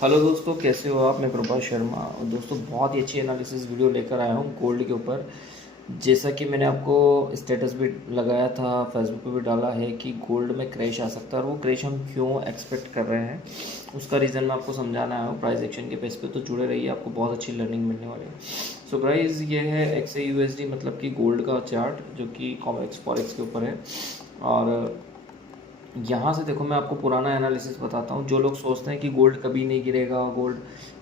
Hello दोस्तों, कैसे हो आप। मैं प्रभाष शर्मा और दोस्तों बहुत ही अच्छी एनालिसिस वीडियो लेकर आया हूँ गोल्ड के ऊपर। जैसा कि मैंने आपको स्टेटस भी लगाया था, फेसबुक पे भी डाला है कि गोल्ड में क्रैश आ सकता है और वो क्रैश हम क्यों एक्सपेक्ट कर रहे हैं, उसका रीज़न मैं आपको समझाना आया हूँ प्राइस एक्शन के बेस पे। तो जुड़े रहिए, आपको बहुत अच्छी लर्निंग मिलने वाली है। सो प्राइस ये है XAUSD, मतलब कि गोल्ड का चार्ट जो कि कॉमेक्स फॉरेक्स के ऊपर है। और यहाँ से देखो, मैं आपको पुराना एनालिसिस बताता हूँ। जो लोग सोचते हैं कि गोल्ड कभी नहीं गिरेगा, गोल्ड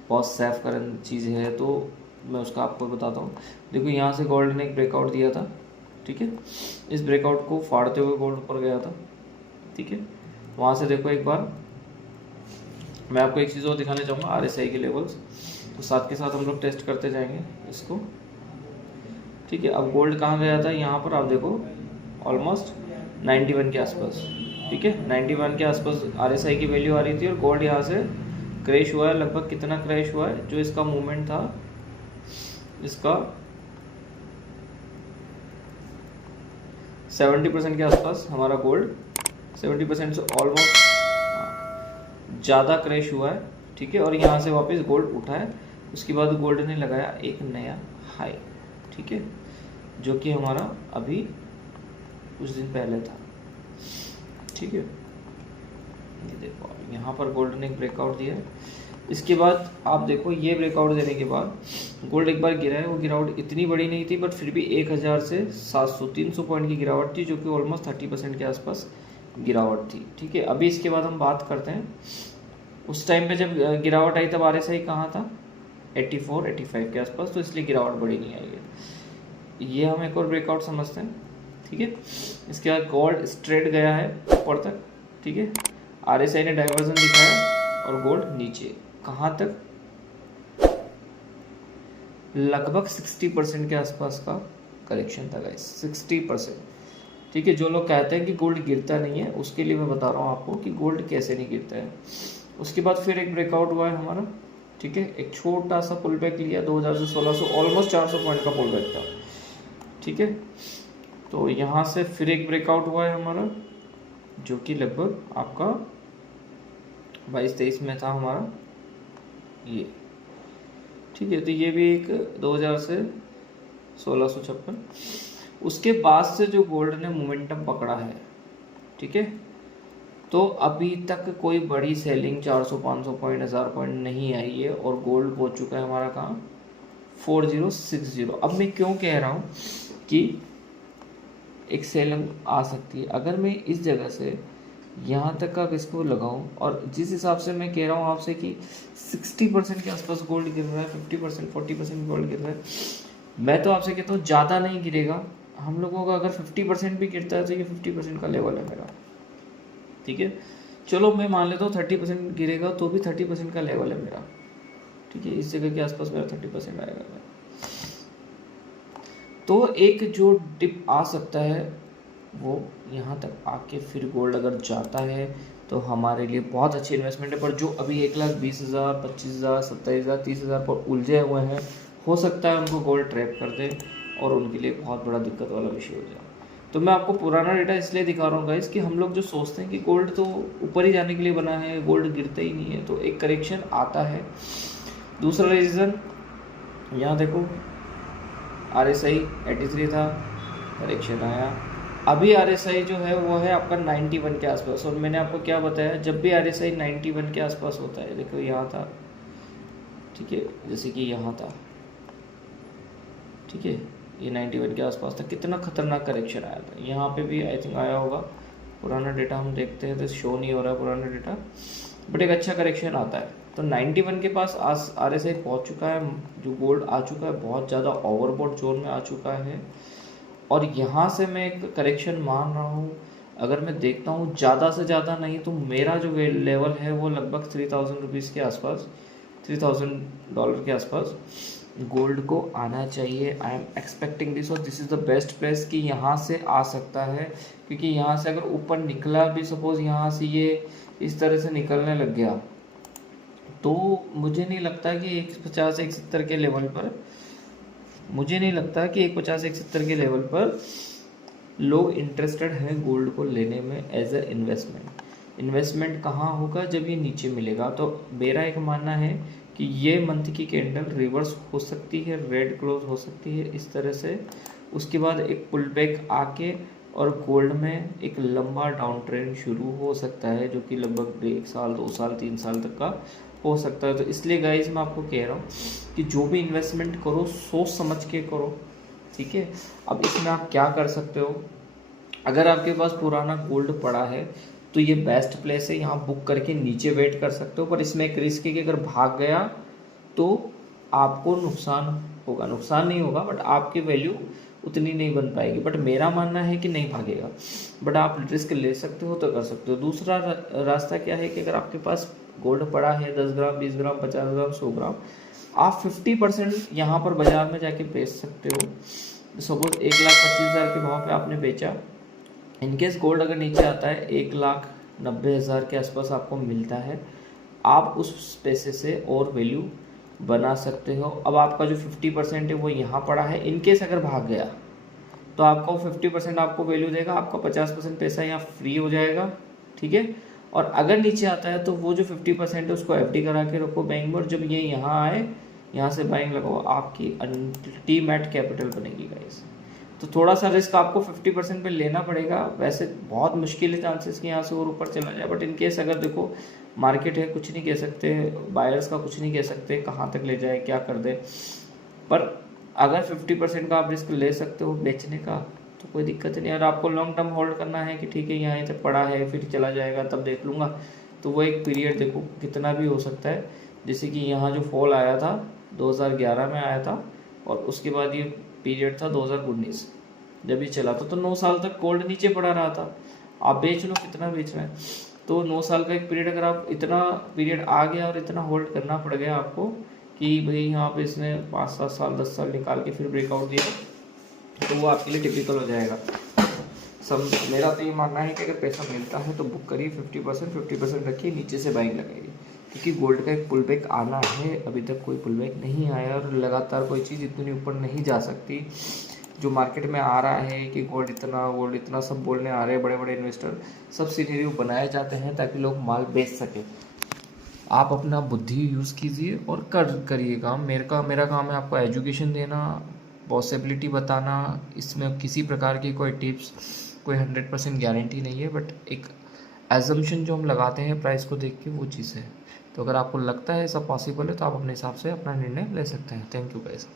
बहुत सेफ करंट चीज़ है, तो मैं उसका आपको बताता हूँ। देखो, यहाँ से गोल्ड ने एक ब्रेकआउट दिया था, ठीक है। इस ब्रेकआउट को फाड़ते हुए गोल्ड ऊपर गया था, ठीक है। वहाँ से देखो, एक बार मैं आपको एक चीज़ और दिखाने चाहूँगा, RSI के लेवल्स। तो साथ के साथ हम लोग टेस्ट करते जाएंगे इसको, ठीक है। अब गोल्ड कहाँ गया था, यहाँ पर आप देखो ऑलमोस्ट 91 के आसपास, ठीक है। 91 के आसपास RSI की वैल्यू आ रही थी और गोल्ड यहाँ से क्रैश हुआ है। लगभग कितना क्रैश हुआ है, जो इसका मूवमेंट था, इसका 70% के आसपास हमारा गोल्ड, 70% से ऑलमोस्ट ज़्यादा क्रैश हुआ है, ठीक है। और यहाँ से वापस गोल्ड उठा है। उसके बाद गोल्ड ने लगाया एक नया हाई, ठीक है, जो कि हमारा अभी कुछ दिन पहले था, ठीक है। ये देखो, यहाँ पर गोल्ड ने एक ब्रेकआउट दिया है। इसके बाद आप देखो, ये ब्रेकआउट देने के बाद गोल्ड एक बार गिरा है। वो गिरावट इतनी बड़ी नहीं थी, बट फिर भी 1000 से 700-300 पॉइंट की गिरावट थी, जो कि ऑलमोस्ट 30% के आसपास गिरावट थी, ठीक है। अभी इसके बाद हम बात करते हैं, उस टाइम पे जब गिरावट आई तब RSI कहाँ था, 84-85 के आसपास, तो इसलिए गिरावट बड़ी नहीं आई है। ये हम एक और ब्रेकआउट समझते हैं, ठीक है। इसके बाद गोल्ड स्ट्रेट गया है ऊपर तक, ठीक है। RSI ने डाइवर्जन दिखाया और गोल्ड नीचे कहाँ तक, लगभग 60% के आसपास का करेक्शन था गाइस, 60%, ठीक है। जो लोग कहते हैं कि गोल्ड गिरता नहीं है, उसके लिए मैं बता रहा हूँ आपको कि गोल्ड कैसे नहीं गिरता है। उसके बाद फिर एक ब्रेकआउट हुआ है हमारा, ठीक है। एक छोटा सा पुल बैक लिया 2000 से 1600, ऑलमोस्ट 400 पॉइंट का पुल बैक था, ठीक है। तो यहाँ से फिर एक ब्रेकआउट हुआ है हमारा, जो कि लगभग आपका 22-23 में था हमारा ये, ठीक है। तो ये भी एक 2000 से 1656। उसके बाद से जो गोल्ड ने मोमेंटम पकड़ा है, ठीक है, तो अभी तक कोई बड़ी सेलिंग 400-500 पॉइंट, 1000 पॉइंट नहीं आई है और गोल्ड पहुंच चुका है हमारा कहाँ, 4060। अब मैं क्यों कह रहा हूँ कि एक सेलिंग आ सकती है, अगर मैं इस जगह से यहाँ तक का इसको लगाऊं, और जिस हिसाब से मैं कह रहा हूँ आपसे कि 60% के आसपास गोल्ड गिर रहा है, 50% 40% गोल्ड गिर रहा है, मैं तो आपसे कहता हूँ ज़्यादा नहीं गिरेगा। हम लोगों का अगर 50% भी गिरता है तो ये 50% का लेवल है मेरा, ठीक है। चलो मैं मान लेता हूँ 30% गिरेगा तो भी 30% का लेवल है मेरा, ठीक है। इस जगह के आसपास मेरा 30% आएगा। तो एक जो डिप आ सकता है वो यहाँ तक आके फिर गोल्ड अगर जाता है तो हमारे लिए बहुत अच्छी इन्वेस्टमेंट है। पर जो अभी 1,20,000, 25,000, 27,000, 30,000 पर उलझे हुए हैं, हो सकता है उनको गोल्ड ट्रैप कर दे और उनके लिए बहुत बड़ा दिक्कत वाला विषय हो जाए। तो मैं आपको पुराना डेटा इसलिए दिखा रहा हूँ गाइस कि हम लोग जो सोचते हैं कि गोल्ड तो ऊपर ही जाने के लिए बना है, गोल्ड गिरता ही नहीं है, तो एक करेक्शन आता है। दूसरा रीज़न, यहाँ देखो RSI 83 था, करेक्शन आया। अभी RSI जो है वो है आपका 91 के आसपास, और मैंने आपको क्या बताया, जब भी RSI 91 के आसपास होता है, देखो यहाँ था, ठीक है, जैसे कि यहाँ था, ठीक है, ये 91 के आसपास था, कितना खतरनाक करेक्शन आया था। यहाँ पे भी आई थिंक आया होगा, पुराना डेटा हम देखते हैं तो शो नहीं हो रहा है पुराना डेटा, बट एक अच्छा करेक्शन आता है। तो 91 के पास RSI पहुँच चुका है, जो गोल्ड आ चुका है बहुत ज़्यादा ओवरबॉट जोन में आ चुका है, और यहाँ से मैं एक करेक्शन मान रहा हूँ। अगर मैं देखता हूँ ज़्यादा से ज़्यादा नहीं तो मेरा जो लेवल है वो लगभग 3000 रुपीज़ के आसपास, $3000 के आसपास गोल्ड को आना चाहिए। आई एम एक्सपेक्टिंग दिस, और this is the best place कि यहाँ से आ सकता है, क्योंकि यहाँ से अगर ऊपर निकला भी, सपोज यहाँ से ये इस तरह से निकलने लग गया, तो मुझे नहीं लगता कि 150-170 के लेवल पर, मुझे नहीं लगता कि 150-170 के लेवल पर लोग इंटरेस्टेड हैं गोल्ड को लेने में एज ए इन्वेस्टमेंट। इन्वेस्टमेंट कहाँ होगा, जब ये नीचे मिलेगा। तो मेरा एक मानना है कि ये मंथ की कैंडल रिवर्स हो सकती है, रेड क्लोज हो सकती है इस तरह से, उसके बाद एक पुल बैक आके और गोल्ड में एक लंबा डाउन ट्रेंड शुरू हो सकता है, जो कि लगभग 1 साल 2 साल 3 साल तक का हो सकता है। तो इसलिए गाइज मैं आपको कह रहा हूँ कि जो भी इन्वेस्टमेंट करो सोच समझ के करो, ठीक है। अब इसमें आप क्या कर सकते हो, अगर आपके पास पुराना गोल्ड पड़ा है तो ये बेस्ट प्लेस है, यहाँ बुक करके नीचे वेट कर सकते हो। पर इसमें एक रिस्क है कि अगर भाग गया तो आपको नुकसान होगा, नुकसान नहीं होगा बट आपकी वैल्यू उतनी नहीं बन पाएगी। बट मेरा मानना है कि नहीं भागेगा, बट आप रिस्क ले सकते हो तो कर सकते हो। दूसरा रास्ता क्या है कि अगर आपके पास गोल्ड पड़ा है 10 ग्राम 20 ग्राम 50 ग्राम 100 ग्राम, आप 50% यहाँ पर बाजार में जाके बेच सकते हो। सपोज 1,25,000 के भाव पे आपने बेचा, इनकेस गोल्ड अगर नीचे आता है 1,90,000 के आसपास आपको मिलता है, आप उस पैसे से और वैल्यू बना सकते हो। अब आपका जो 50% है वो यहाँ पड़ा है, इनकेस अगर भाग गया तो आपको 50% आपको वैल्यू देगा, आपका 50% पैसा यहाँ फ्री हो जाएगा, ठीक है। और अगर नीचे आता है तो वो जो 50% है उसको एफडी करा के रखो बैंक में, और जब ये यहाँ आए यहाँ से बाइंग लगाओ, आपकी अल्टीमेट कैपिटल बनेगी गाइस। तो थोड़ा सा रिस्क आपको 50% पे लेना पड़ेगा। वैसे बहुत मुश्किल है चांसेस कि यहाँ से और ऊपर चला जाए, बट इन केस अगर देखो मार्केट है, कुछ नहीं कह सकते, बायर्स का कुछ नहीं कह सकते कहाँ तक ले जाए क्या कर दे। पर अगर 50% का आप रिस्क ले सकते हो बेचने का तो कोई दिक्कत नहीं। अगर आपको लॉन्ग टर्म होल्ड करना है कि ठीक है यहाँ तक पड़ा है फिर चला जाएगा तब देख लूँगा, तो वो एक पीरियड देखो कितना भी हो सकता है। जैसे कि यहाँ जो फॉल आया था 2011 में आया था, और उसके बाद ये पीरियड था 2019 जब ये चला था, तो 9 साल तक गोल्ड नीचे पड़ा रहा था। आप बेच लो, कितना बेच रहे हैं, तो 9 साल का एक पीरियड, अगर आप इतना पीरियड आ गया और इतना होल्ड करना पड़ गया आपको कि भाई यहाँ पे इसने 5-7 साल 10 साल निकाल के फिर ब्रेकआउट दिया, तो वो आपके लिए टिपिकल हो जाएगा। सब मेरा तो ये मानना है कि अगर पैसा मिलता है तो बुक करिए 50% रखिए, नीचे से बाइंग लगाइए, क्योंकि गोल्ड का एक पुल बैक आना है। अभी तक कोई पुल बैक नहीं आया और लगातार कोई चीज़ इतनी ऊपर नहीं जा सकती। जो मार्केट में आ रहा है कि गोल्ड इतना सब बोलने आ रहे हैं बड़े बड़े इन्वेस्टर, सब सिनेरियो बनाए जाते हैं ताकि लोग माल बेच सके। आप अपना बुद्धि यूज़ कीजिए और करिए काम। मेरा काम है आपको एजुकेशन देना, पॉसिबिलिटी बताना। इसमें किसी प्रकार की कोई टिप्स, कोई 100% गारंटी नहीं है, बट एक एजम्पशन जो हम लगाते हैं प्राइस को देख के, वो चीज़ है। तो अगर आपको लगता है सब पॉसिबल है तो आप अपने हिसाब से अपना निर्णय ले सकते हैं। Thank you guys.